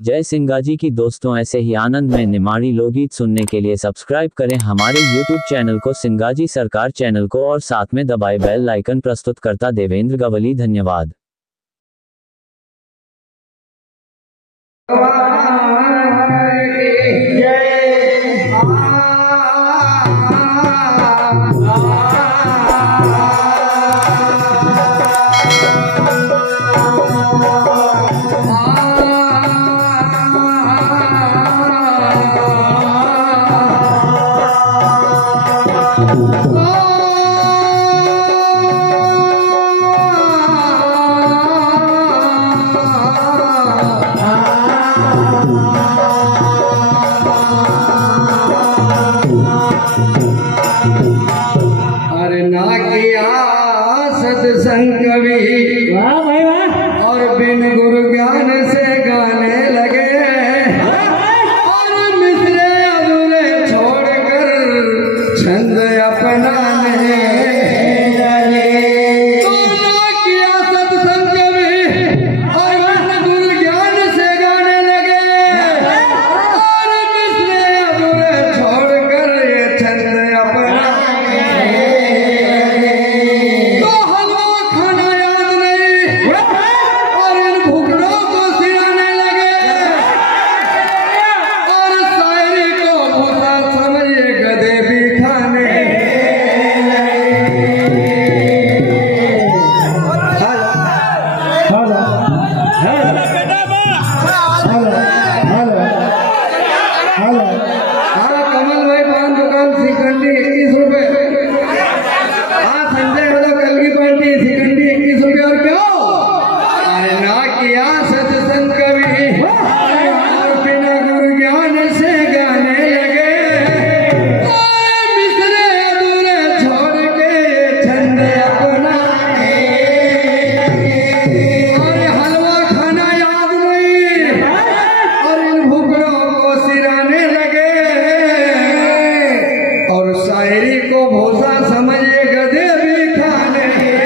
जय सिंगाजी की दोस्तों, ऐसे ही आनंद में निमाड़ी लोकगीत सुनने के लिए सब्सक्राइब करें हमारे YouTube चैनल को, सिंगाजी सरकार चैनल को, और साथ में दबाए बेल आइकन। प्रस्तुतकर्ता देवेंद्र गवली। धन्यवाद। अरे ना किया सत्संग कभी, वाह भाई वाह, और बिन गुरु ज्ञान से गाने लगे, और मिसरे अधूरे छोड़कर छंद अपनाने लगे। तो ना किया सत्संग कभी, और बिन गुरु ज्ञान से गाने लगे, और मिसरे अधूरे छोड़कर ये छंद अपनाने। कमल भाई पान दुकान सिकंडी 21 रुपए। संजय यादव कलगी पार्टी सिकंडी 21 रुपए। और क्यों? अरे ना किया सत्संग कभी, और बिना गुरु ज्ञान से गाने लगे, और मिसरे अधूरे छोड़ के ये छंद अपनाने। और हलवा खाना याद नहीं, और इन भूखड़ों को सिराने लगे, और शायरी को भूसा समझे गधे भी खाने लगे।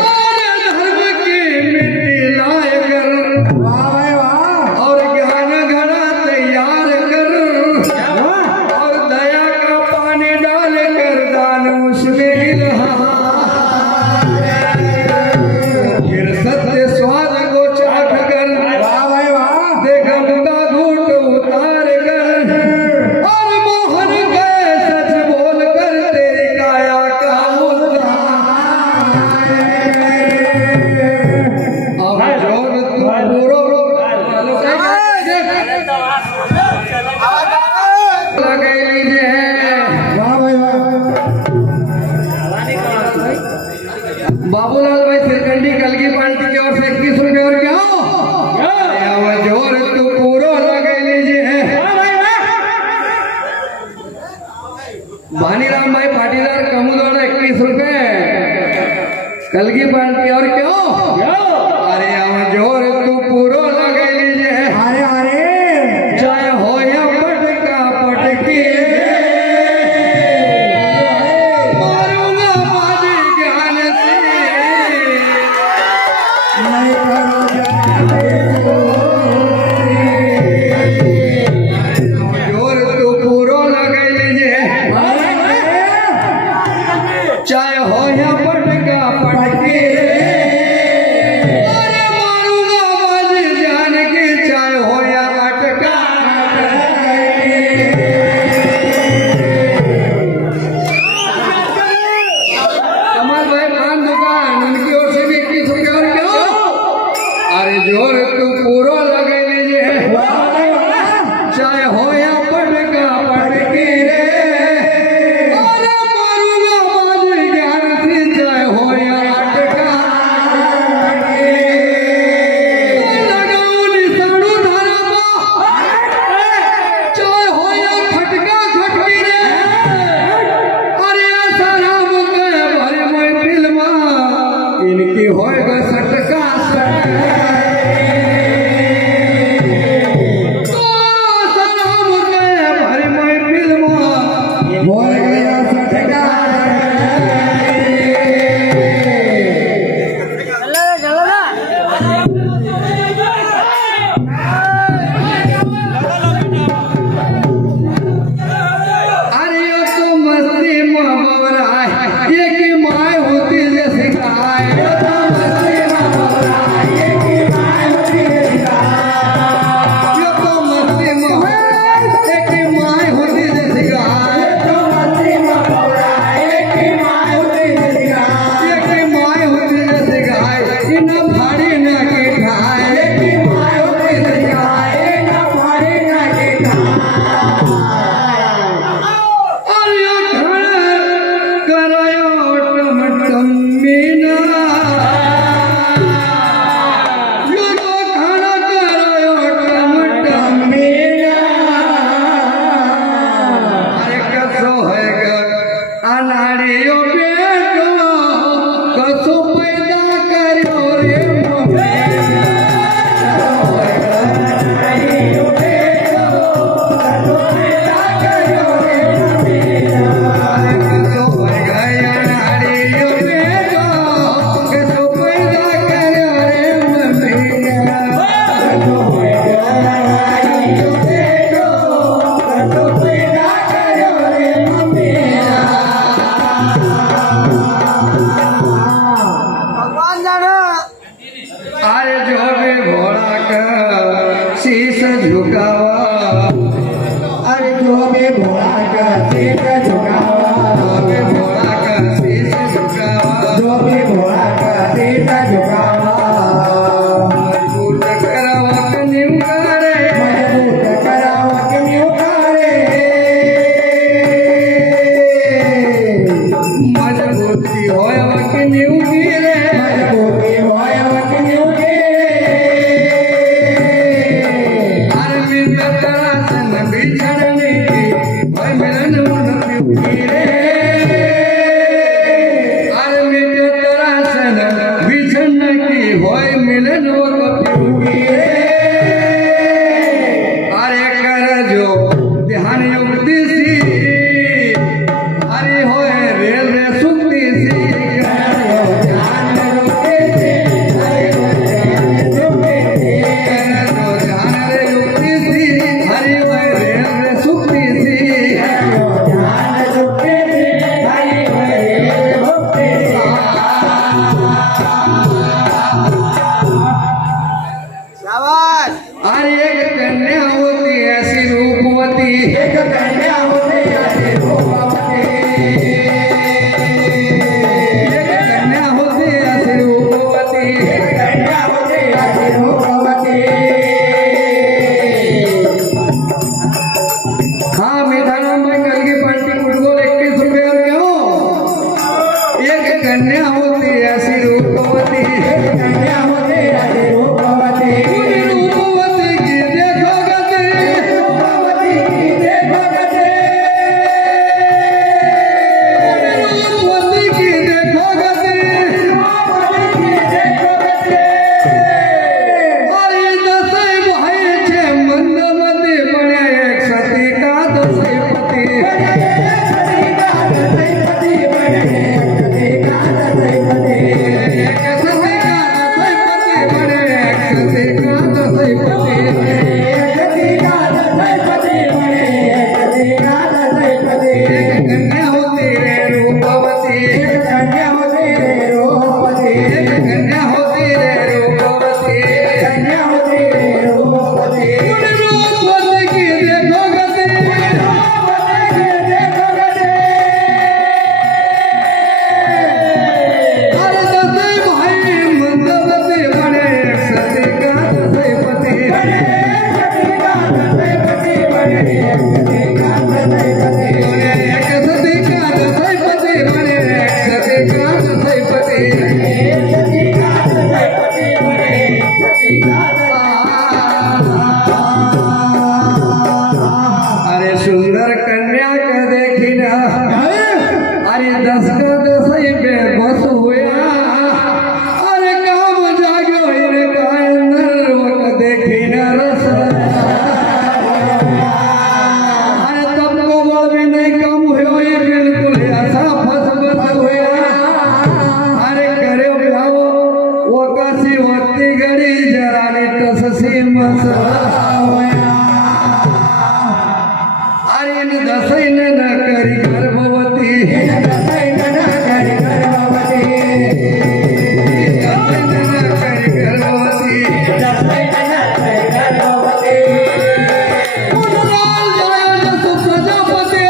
और धर्म की मिट्टी लाए कर, और ज्ञान घड़ा तैयार कर, और दया का पानी डाल कर दान उसमें गिरा। फिर सत्य स्वाद को चाट कर, देखम का घूट उतार कर, और मोहन गए सच बोल कर तेरी काया का उद्धार। अब जोर तू पूरो लगे लीजिए। बाबूलाल भाई सिरकंडी कलगी पार्टी की ओर से 21 रुपए। और क्या अब जोर तू पूरो लगे लीजिए। भानीराम भाई पाटीदार कमूद्वारा 21 रुपए कलगी पार्टी। और क्यों? अरे अब जोर तू पूरो लगे लीजिए। चाहे हो या पटका पटकी, मारूंगा बाजी ज्ञान से। जोर तू पूरो लगे लीजिए। चाहे हो या पटका पटकी, अरे मारूंगा बाजी जान की, चाहे हो या अटका। कमल भाई पान दुकान, उनकी ओर से भी 21 रुपए। और क्यों? अरे जोर तू पूरो लगे लीजिए। चाहे हो या पटका पटकी, अरे मारूंगा बाजी ज्ञान से, चाहे हो या अटका। लगाऊं निशानू धारा पा, चाहे हो या खटका खटकी रे। अरे ऐसा राम के भरे महफिल में इनकी होएगा सटका सटका। तो ऐसा राम आवे भोला का शीश झुकावा, अरे जो भी भोला का शीश झुकावा, आवे भोला का शीश झुकावा, जो भी भोला का शीश झुकावा, मजबूत करावा कन्यू करे, मजबूत करावा कन्यू करे, मजबूती होया कन्यू गिरे, मजबूती होया कन्यू गिरे, अरे मित्र सन बिछड़ने की भाई मिलन उन गिरे, अरे मित्र सन बिछड़ने की भाई मिलन उन गिरे, अरे कर जो ध्यान युक्ति सी, अरे होए रेल रे सुक्ति सी, ध्यान रुके से, अरे ध्यान रुके से, कर जो ध्यान रे युक्ति सी, अरे होए रेल रे सुक्ति सी, ध्यान रुके से, अरे रुके से। शाबाश। अरे एक कन्या होती ऐसी रूपवती, एक कन्या होती ऐसी रूपवती, एक कन्या होती ऐसी रूपवती, एक कन्या होती ऐसी रूपवती, हाँ मिठाना में कल की पार्टी फुटबॉल 21 रुपए और क्यों, एक कन्या होती ऐसी रूपवती, एक कन्या होती ऐसी रूपवती, रूपवती की देखो गति, रूपवती की देखो गति, रूपवती की देखो गति, रूपवती की देखो गति, अरे दसई भाई छे मंदमती बने एक सती का दसई पति, सती का दसई पति बने, सती का दसई पति, एक सती का दसई पति बने एक सती का दसई पति, सती का दसई पति बने, सती का दसई पति, एक कन्या होती रे रूपवती, एक कन्या होती रे रूपवती, एक कन्या होती रे रूपवती, कन्या होती रे रूपवती, रूपवती की देखो गति, रूपवती की देखो गति, अरे दसई भाई मंदमती बने एक सती का दसई पति, सती का दसई पति बने, सती का दसई पति, एक सती का दसई पति बने एक सती का दसई पति, सती का दसई पति बने, सती का अरे सुंदर कन्या का देखी ना, अरे 10 का दसई पे बस हुआ, अरे काम जागो इनका अंदर वक्त देखी ना रस, अरे तब को बल भी नहीं कम हुआ, ये बिल्कुल ऐसा फस बस हुआ, अरे करे ब्याहो वो कसी वक्ति गड़ी जरानी तससी मसला, अरे इन दसई न करी गर्भवती, दसई न करी गर्भवती, दसई न करी गर्भवती, दसई न करी गर्भवती, उन्नाल जाया जसु प्रजापति,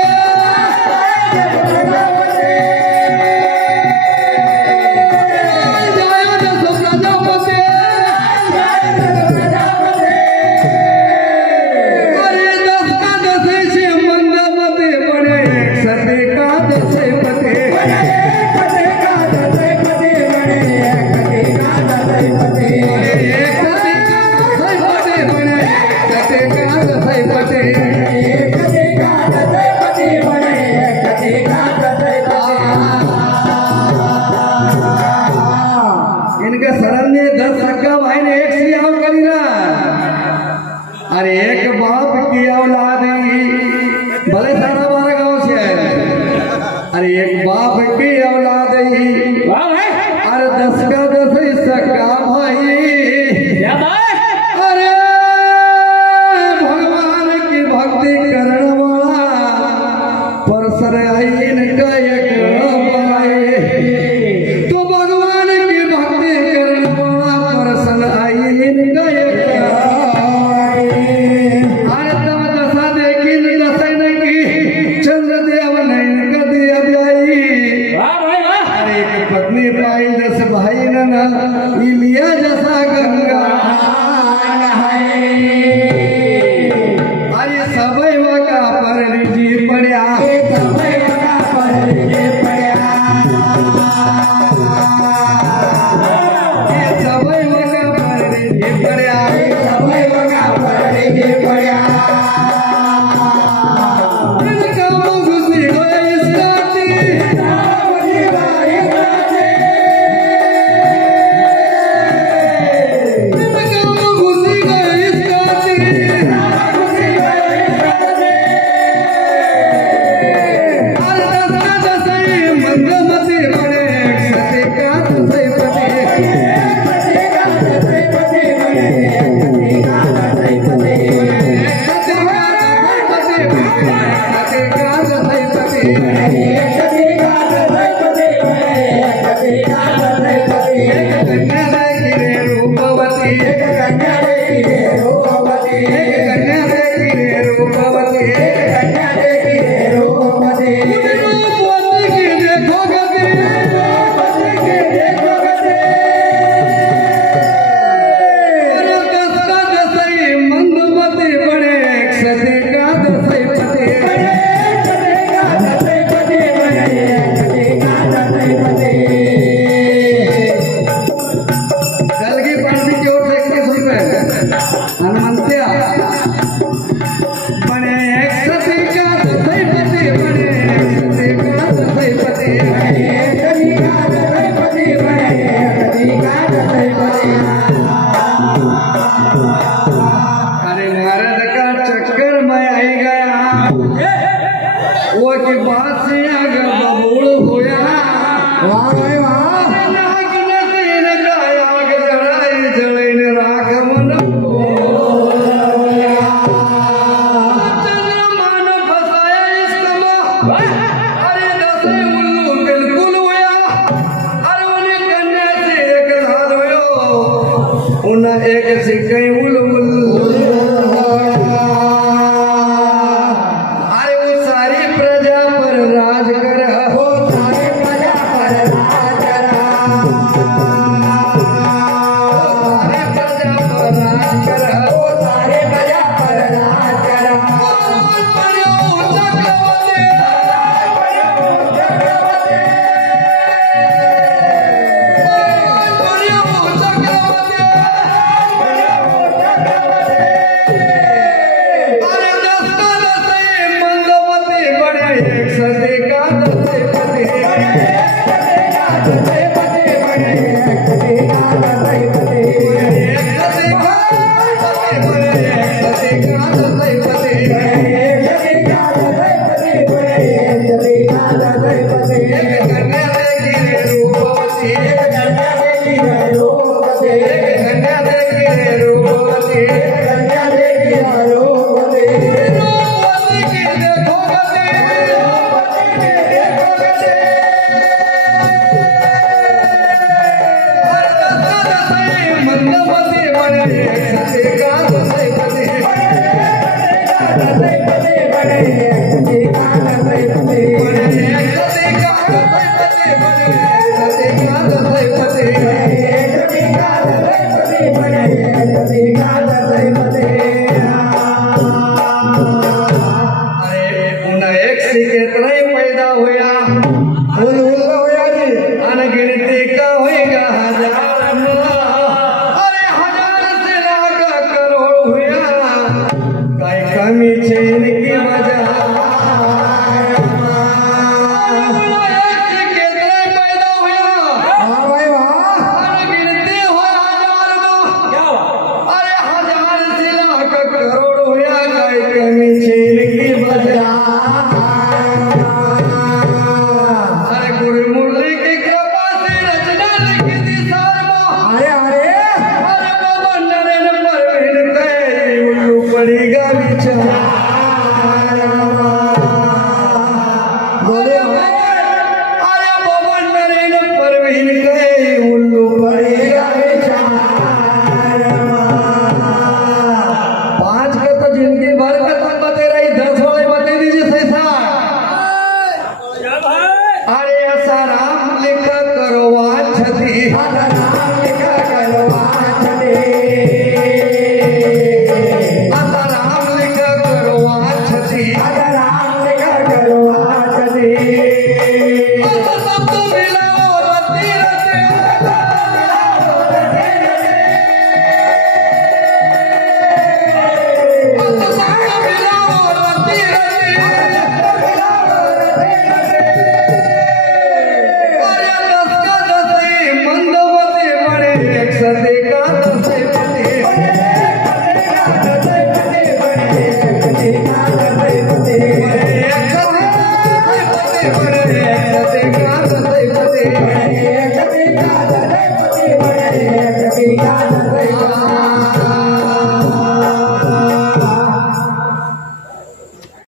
जाया जसु प्रजापति, अरे 10 का दसई से मंदमती बने एक सती का दसई पति, सती का दसई पति बने, सती का दसई पति, एक सती का दसई पति बने एक सती का दसई पति, सती का दसई पति बने, सती का दसई पति। इनके शरण ने 10 सक्का भाई ने एक सियाव करी रहा, अरे एक बाप की औलाद ही भले सारा बारह गांव से है, अरे एक बाप की औलाद ही, अरे 10 का 10 सक्का भाई, अरे भगवान की भक्ति करने वाला परसर आई इनका एक बनाए, तो भगवान की भक्ति करने वाला परसन आई इनका एक सिक्के बुलबुल अरे वो सारी प्रजा पर राज कर वो सारे प्रजा पर राज करा सारी प्रजा पर राज कर वो सारे प्रजा पर राज करा पैदा होया अनगिनती का होएगा हजार अरे हजार से लाख करोड़ हुआ कई कमी चैन की मजा पैदा हुआ हाँ भाई वाह अनगिनती हो हजार अरे हजार से लाख करोड़